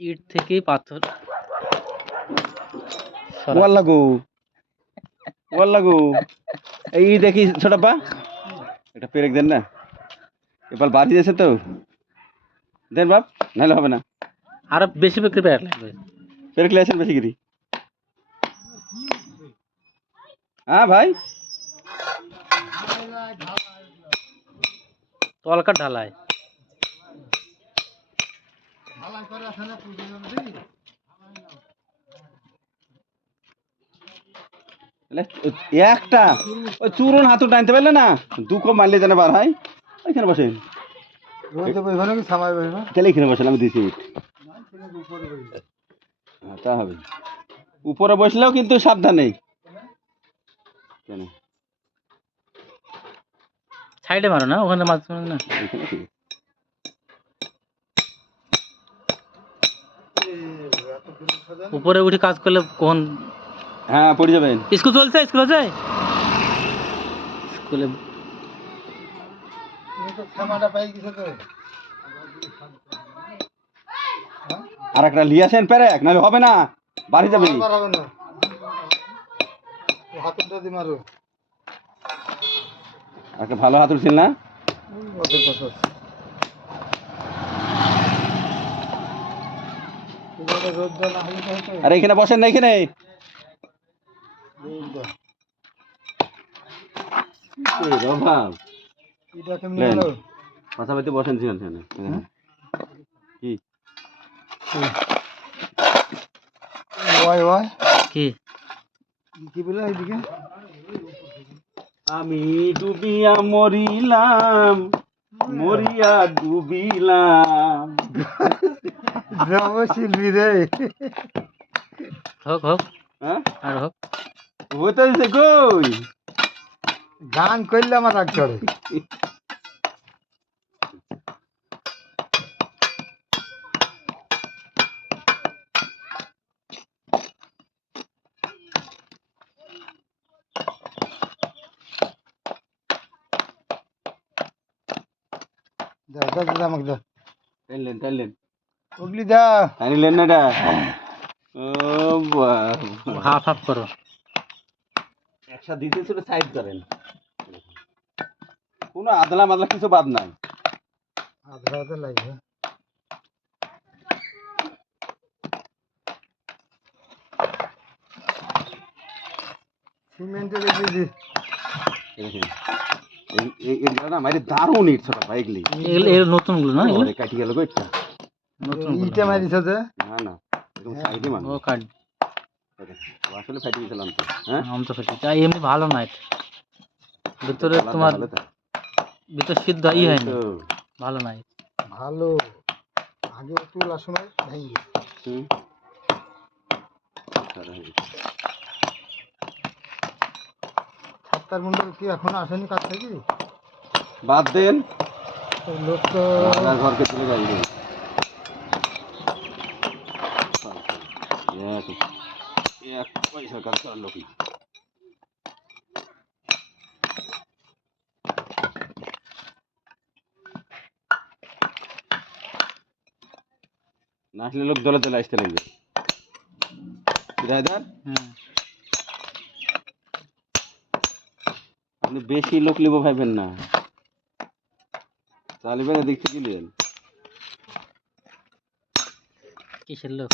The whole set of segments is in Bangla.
ইট থেকে পাথর লাগু এই দেখি ছোটপা এটা পেরেক দেন না এবার বাড়ি যাচ্ছে তো দেন বাপ নাহলে হবে না আরো বেশি বিক্রি পেরে লাগবে পেরেক লেছেন বেশি গিরি হ্যাঁ ভাই তলকার ঢালাই একটা ওই চুরন হাতুর টানতে পারলে না দুকো মারলে জানে বার হয় ওইখানে বসেন তাহলে এখানে বসেন আমি দিচ্ছি তা হবে উপরে বসলেও কিন্তু সাবধানে কেন সাইডে মারো না ওখানে মাছ না উপরে উঠে কাজ করলে কোন হ্যাঁ পড়ে যাবেন স্কুল চলছে স্কুল আছে স্কুলে আর একটা লিয়াছেন পেরেক নাহলে হবে না বাড়ি যাবে একটা ভালো হাতুর ছিল না আরে এখানে বসেন না এখানে পাশাপাশি বসেন ছিলেন কি কি বলে এইদিকে আমি ডুবিয়া মরিলাম মরিয়া ডুবিলাম শিল্পী রে হোক হোক হ্যাঁ আর হোক হইতেছে কই গান করলে আমার রাগ করে আমাকে দা টাইলেন ওগলি দা আনিলেন না এটা ও হাফ হাফ করো একসাথে দিতে ছিল সাইড করেন কোনো আদলা মাদলা কিছু বাদ নাই আদলা লাগবে সিমেন্টের দিদি এগুলো না মারি দারুণ ইট ছোট ভাই এগুলি এগুলো নতুন গুলো না এগুলো কাটি গেল গো একটা নতুন ইটা মারিছে যে না না এরকম সাইডে মানে ও কাট আসলে ফাটি গেছিলাম তো হ্যাঁ আম তো ফেটি তাই এমনি ভালো না এটা ভিতরে তোমার ভিতর সিদ্ধ ই হয় না ভালো নাই ভালো আগে তোলার সময় ভেঙে সাত্তার মন্ডল কি এখন আসেনি কাছ থেকে বাদ দেন লোক তো ঘরকে চলে যাবে এক পয়সা কাজ করার লোক না আসলে লোক দলে দলে আসতে লাগবে আপনি বেশি লোক লিব ভাইবেন না চালিবেন এদিক থেকে নিলেন কিসের লোক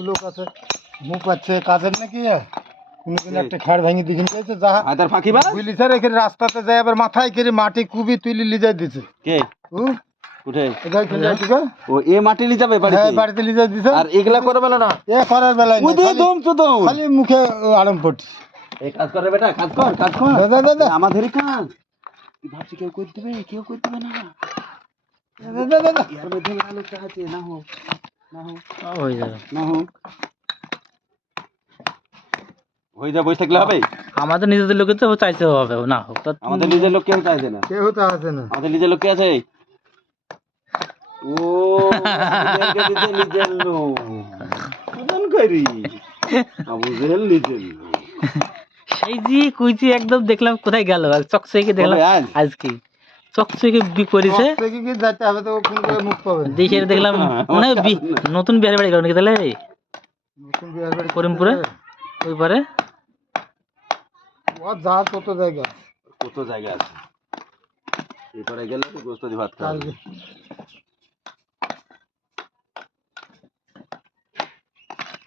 লোক আছে মুখ আছে কাজের নাকি একটা খাড় ভাঙি দিকে নিয়েছে যা ফাঁকিবা বুঝলি স্যার এখানে রাস্তাতে যায় আবার মাথায় করে মাটি কুবি তুলি লিজাই দিছে কে উঠে ও এ মাটি লি যাবে বাড়িতে লিজাই দিছে আর এগুলা করে বেলা না এ করার বেলায় খালি মুখে আরাম পড়ছে এই কাজ করে বেটা কাজ কর দাদা দাদা আমাদেরই কাজ তুই ভাবছি কেউ করে দিবে না দাদা দাদা এর মধ্যে ভালো কাজ আছে না হোক হয়ে যাবে না হোক হয়ে যা বসে থাকলে হবে আমাদের নিজেদের লোকে তো চাইতে হবে না হোক আমাদের নিজের লোক কেউ চাইছে না কেউ তো আছে না আমাদের নিজের লোক কে আছে ও নিজের লোক করি নিজের লোক এই যে কুইচি একদম দেখলাম কোথায় গেল, আর চকচকে দেখলাম কবে আজ? আজকে চকচকে করেছে। থেকে কি যেতে হবে তো কোন করে মুখ পাবে? দেখে দেখলাম মনে হয় নতুন বিহার বাড়ি গেল নাকি তাহলে নতুন বিয়ে বাড়ি করিমপুরে ওই পারে। ও যা কত জায়গা কত জায়গা আছে, এরপরে গেলে তো গোস্ত দিয়ে ভাত খাওয়া কালকে